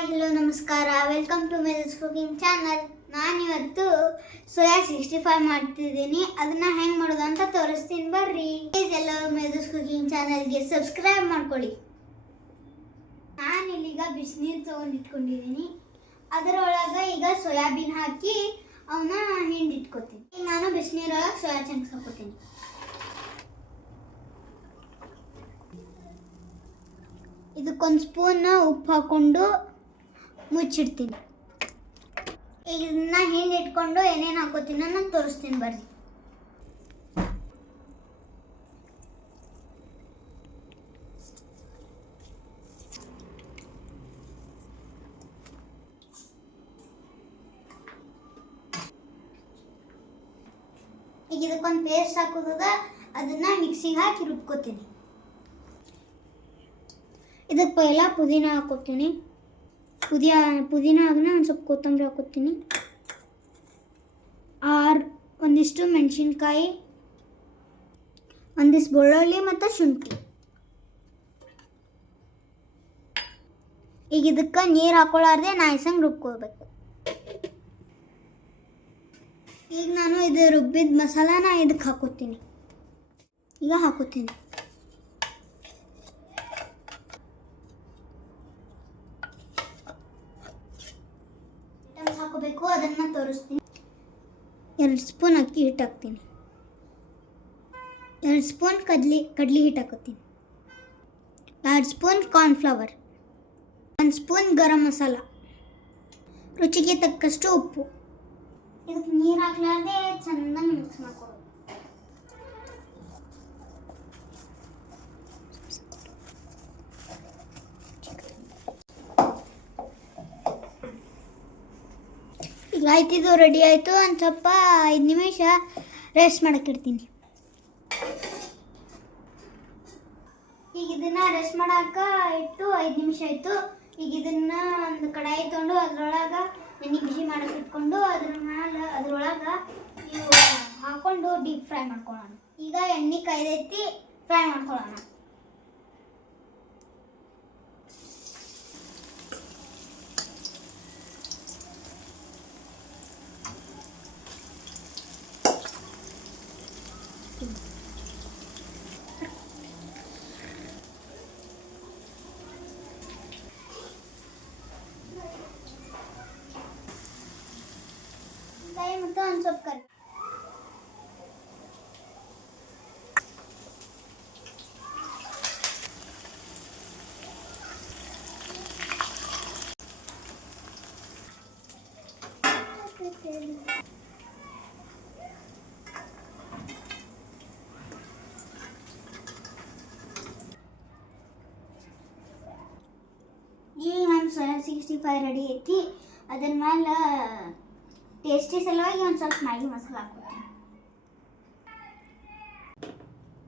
Hi hello ನಮಸ್ಕಾರ, welcome to ಮೆದರ್ಸ್ cooking channel. ನಾನಿವತ್ತು soya 65 ಮಾಡ್ತಿದ್ದೀನಿ. ಅದನ್ನ ಹೆಂಗೆ ಮಾಡೋದು ಅಂತ ತೋರಿಸ್ತೀನಿ, ಬರ್ರಿ. ಪ್ಲೀಸ್ ಎಲ್ಲರೂ ಮೆದರ್ಸ್ ಕುಕಿಂಗ್ ಚಾನಲ್ಗೆ ಸಬ್ಸ್ಕ್ರೈಬ್ ಮಾಡ್ಕೊಳ್ಳಿ. ನಾನಿಲ್ಲೀಗ ಬಿಸಿನೀರು ತೊಗೊಂಡಿಟ್ಕೊಂಡಿದ್ದೀನಿ. ಅದರೊಳಗೆ ಈಗ ಸೋಯಾಬೀನ್ ಹಾಕಿ ಅವನ್ನ ಹಿಂಡಿಟ್ಕೊತೀನಿ. ಈಗ ನಾನು ಬಿಸಿನೀರೊಳಗೆ ಸೋಯಾ ಚಂಕ್ಸ್ ಹಾಕೋತೀನಿ. ಇದಕ್ಕೊಂದು ಸ್ಪೂನ್ ಉಪ್ಪು ಹಾಕ್ಕೊಂಡು ಮುಚ್ಚಿಡ್ತೀನಿ. ಈಗ ಇದನ್ನ ಹಿಂಡಿಟ್ಕೊಂಡು ಏನೇನು ಹಾಕೋತೀನಿ ನಾನು ತೋರಿಸ್ತೀನಿ, ಬರ್ರಿ. ಈಗ ಇದಕ್ಕೊಂದು ಪೇಸ್ಟ್ ಹಾಕೋದ, ಅದನ್ನ ಮಿಕ್ಸಿಗೆ ಹಾಕಿ ರುಬ್ಕೋತೀನಿ. ಇದಕ್ಕೆ ಪೈಲ ಪುದೀನ ಹಾಕೋತೀನಿ. ಪುದೀನ ಆದ್ಮೇಲೆ ಒಂದು ಸ್ವಲ್ಪ ಕೊತ್ತಂಬರಿ ಹಾಕೋತೀನಿ. ಒಂದಿಷ್ಟು ಮೆಣಸಿನ್ಕಾಯಿ, ಒಂದಿಷ್ಟು ಬೆಳ್ಳುಳ್ಳಿ ಮತ್ತು ಶುಂಠಿ. ಈಗ ಇದಕ್ಕೆ ನೀರು ಹಾಕೊಳ್ಳಾರ್ದೆ ನಾಯ್ಸಂಗೆ ರುಬ್ಕೋಬೇಕು. ಈಗ ನಾನು ಇದು ರುಬ್ಬಿದ ಮಸಾಲಾನ ಇದಕ್ಕೆ ಹಾಕೋತೀನಿ. ಈಗ ಹಾಕೋತೀನಿ. ಹಾಕೋಬೇಕು, ಅದನ್ನು ತೋರಿಸ್ತೀನಿ. 2 ಸ್ಪೂನ್ ಅಕ್ಕಿ ಹಿಟ್ಟು ಹಾಕ್ತೀನಿ. 2 ಸ್ಪೂನ್ ಕಡ್ಲಿ ಹಿಟ್ಟು ಹಾಕೋತೀನಿ. 2 spoon cornflour, 1 spoon garam masala, ರುಚಿಗೆ ತಕ್ಕಷ್ಟು ಉಪ್ಪು. ಇದಕ್ಕೆ ನೀರು ಹಾಕ್ಲಾರ್ದೆ ಚೆನ್ನಾಗಿ ಮಿಕ್ಸ್ ಮಾಡ್ಕೊಳ್ಳೋದು. ಈಗ ಆಯ್ತಿದ್ದು ರೆಡಿ ಆಯಿತು. ಒಂದು ಸ್ವಲ್ಪ 5 ನಿಮಿಷ ರೆಸ್ಟ್ ಮಾಡೋಕ್ಕಿಡ್ತೀನಿ. ಈಗ ಇದನ್ನು ರೆಸ್ಟ್ ಮಾಡೋಕೆ ಇಟ್ಟು 5 ನಿಮಿಷ ಆಯಿತು. ಈಗ ಇದನ್ನು ಒಂದು ಕಡಾಯಿ ತೊಗೊಂಡು ಅದರೊಳಗೆ ಎಣ್ಣೆ ಬಿಸಿ ಮಾಡೋಕೆ ಇಟ್ಕೊಂಡು ಅದ್ರೊಳಗೆ ಇವು ಹಾಕ್ಕೊಂಡು ಡೀಪ್ ಫ್ರೈ ಮಾಡ್ಕೊಳ್ಳೋಣ. ಈಗ ಎಣ್ಣೆ ಕಾಯ್ದೈತಿ, ಫ್ರೈ ಮಾಡ್ಕೊಳ್ಳೋಣ. ಮತ್ತು ಒಂದು ಸ್ವಲ್ಪ ಕರಿ. ಈಗ ನಮ್ಮ ಸೋಯಾ 65 ರೆಡಿ ಐತಿ. ಅದ್ರ ಮೇಲೆ ಟೇಸ್ಟಿ ಸಲುವಾಗಿ ಒಂದು ಸ್ವಲ್ಪ ಮ್ಯಾಗಿ ಮಸಾಲ ಹಾಕ್ತೀನಿ.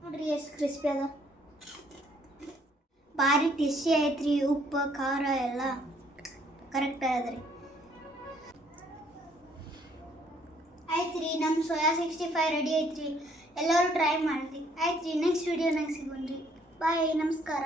ನೋಡ್ರಿ ಎಷ್ಟು ಕ್ರಿಸ್ಪಿ ಅದ, ಭಾರಿ ಟೇಸ್ಟಿ ಐತ್ರಿ. ಉಪ್ಪು ಖಾರ ಎಲ್ಲ ಕರೆಕ್ಟ್ ಅದ್ರಿ. ಆಯ್ತು ರೀ, ನಮ್ಮ ಸೋಯಾ 65 ರೆಡಿ ಐತ್ರಿ. ಎಲ್ಲರೂ ಟ್ರೈ ಮಾಡಿರಿ. ಆಯ್ತು ರೀ, ನೆಕ್ಸ್ಟ್ ವಿಡಿಯೋನಾಗ ಸಿಗೋಣ್ರಿ. ಬಾಯ್, ನಮಸ್ಕಾರ.